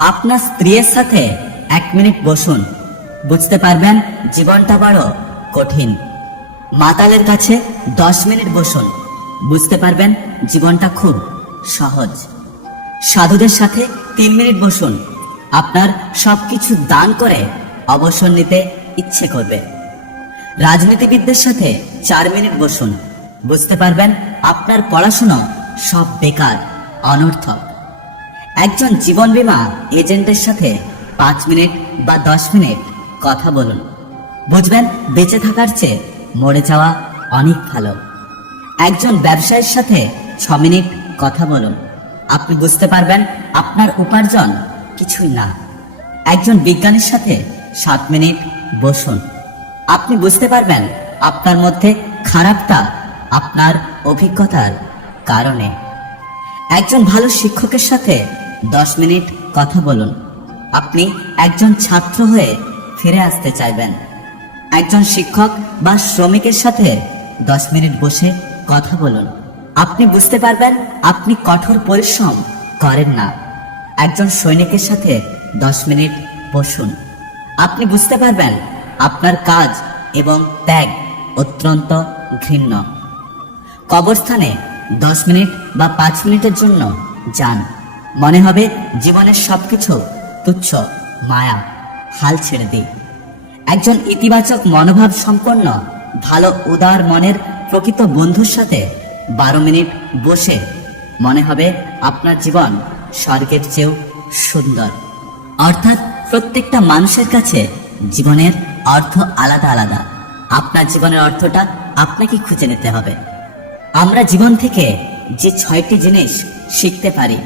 আপনার স্ত্রীর সাথে 1 মিনিট বসুন, বুঝতে পারবেন জীবনটা বড় কঠিন। মাতালের কাছে 10 মিনিট বসুন, বুঝতে পারবেন জীবনটা খুব সহজ। সাধুদের সাথে 3 মিনিট বসুন, আপনার সবকিছু দান করে অবসর নিতে ইচ্ছে করবে। রাজনীতিবিদদের সাথে 4 মিনিট বসুন, বুঝতে পারবেন আপনার পড়াশোনা সব বেকার, অনর্থক। একজন জীবন বীমা এজেন্টের সাথে 5 মিনিট বা 10 মিনিট কথা বলুন, বুঝবেন বেঁচে থাকার চেয়ে মরে যাওয়া অনেক ভালো। একজন ব্যবসায়ীর সাথে 6 মিনিট কথা বলুন, আপনি বুঝতে পারবেন আপনার উপার্জন কিছুই না। একজন বিজ্ঞানীর সাথে 7 মিনিট বসুন, আপনি বুঝতে পারবেন আপনার মধ্যে খারাপটা আপনার অভিজ্ঞতার কারণে। একজন ভালো শিক্ষকের সাথে 10 মিনিট কথা বলুন, আপনি একজন ছাত্র হয়ে ফিরে আসতে চাইবেন। একজন শিক্ষক বা শ্রমিকের সাথে 10 মিনিট বসে কথা বলুন, আপনি বুঝতে পারবেন আপনি কঠোর পরিশ্রম করেন না। একজন সৈনিকের সাথে 10 মিনিট বসুন, আপনি বুঝতে পারবেন আপনার কাজ এবং ত্যাগ অত্যন্ত ঘৃণ্য। কবরস্থানে 10 মিনিট বা 5 মিনিটের জন্য যান, মনে হবে জীবনের সবকিছু তুচ্ছ, মায়া, হাল ছেড়ে দিই। একজন ইতিবাচক মনোভাব সম্পন্ন ভালো উদার মনের প্রকৃত বন্ধুর সাথে 12 মিনিট বসে মনে হবে আপনার জীবন স্বর্গের চেয়েও সুন্দর। অর্থাৎ প্রত্যেকটা মানুষের কাছে জীবনের অর্থ আলাদা আলাদা। আপনার জীবনের অর্থটা আপনাকে খুঁজে নিতে হবে। আমরা জীবন থেকে যে 6টি জিনিস শিখতে পারি,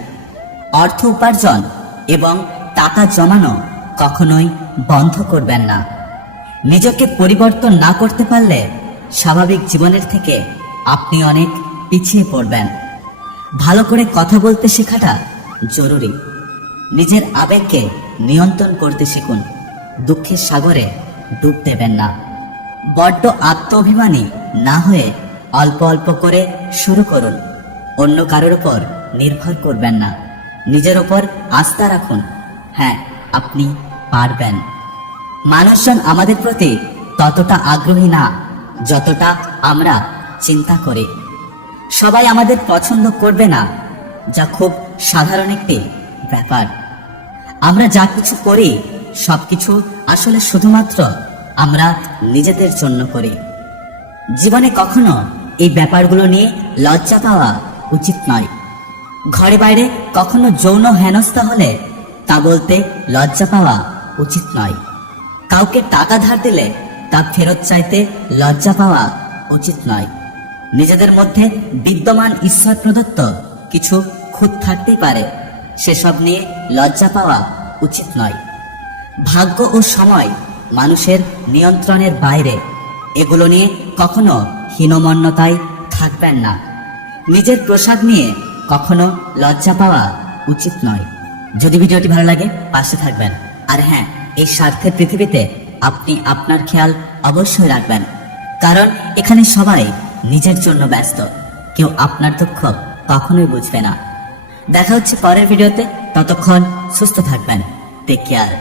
অর্থ উপার্জন এবং টাকা জমানো কখনোই বন্ধ করবেন না। নিজেকে পরিবর্তন না করতে পারলে স্বাভাবিক জীবনের থেকে আপনি অনেক পিছিয়ে পড়বেন। ভালো করে কথা বলতে শেখাটা জরুরি। নিজের আবেগকে নিয়ন্ত্রণ করতে শিখুন, দুঃখের সাগরে ডুব দেবেন না। বড্ড আত্ম অভিমানী না হয়ে অল্প অল্প করে শুরু করুন। অন্য কারোর উপর নির্ভর করবেন না, নিজের উপর আস্থা রাখুন। হ্যাঁ, আপনি পারবেন। মানুষজন আমাদের প্রতি ততটা আগ্রহী না যতটা আমরা চিন্তা করি। সবাই আমাদের পছন্দ করবে না, যা খুব সাধারণ একটি ব্যাপার। আমরা যা কিছু করি সবকিছু আসলে শুধুমাত্র আমরা নিজেদের জন্য করি। জীবনে কখনো এই ব্যাপারগুলো নিয়ে লজ্জা পাওয়া উচিত নয়। ঘরে বাইরে কখনো যৌন হেনস্থা হলে তা বলতে লজ্জা পাওয়া উচিত নয়। কাউকে টাকা ধার দিলে তা ফেরত চাইতে লজ্জা পাওয়া উচিত নয়। নিজেদের মধ্যে বিদ্যমান ঈশ্বর প্রদত্ত কিছু খুঁত থাকতেই পারে, সেসব নিয়ে লজ্জা পাওয়া উচিত নয়। ভাগ্য ও সময় মানুষের নিয়ন্ত্রণের বাইরে, এগুলো নিয়ে কখনো হীনমন্যতায় থাকবেন না। নিজের প্রসাদ নিয়ে কখনো লজ্জা পাওয়া উচিত নয়। যদি ভিডিওটি ভালো লাগে পাশে থাকবেন। আর হ্যাঁ, এই স্বার্থের পৃথিবীতে আপনি আপনার খেয়াল অবশ্যই রাখবেন, কারণ এখানে সবাই নিজের জন্য ব্যস্ত। কেউ আপনার দুঃখ কখনোই বুঝবে না। দেখা হচ্ছে পরের ভিডিওতে, ততক্ষণ সুস্থ থাকবেন। Take care.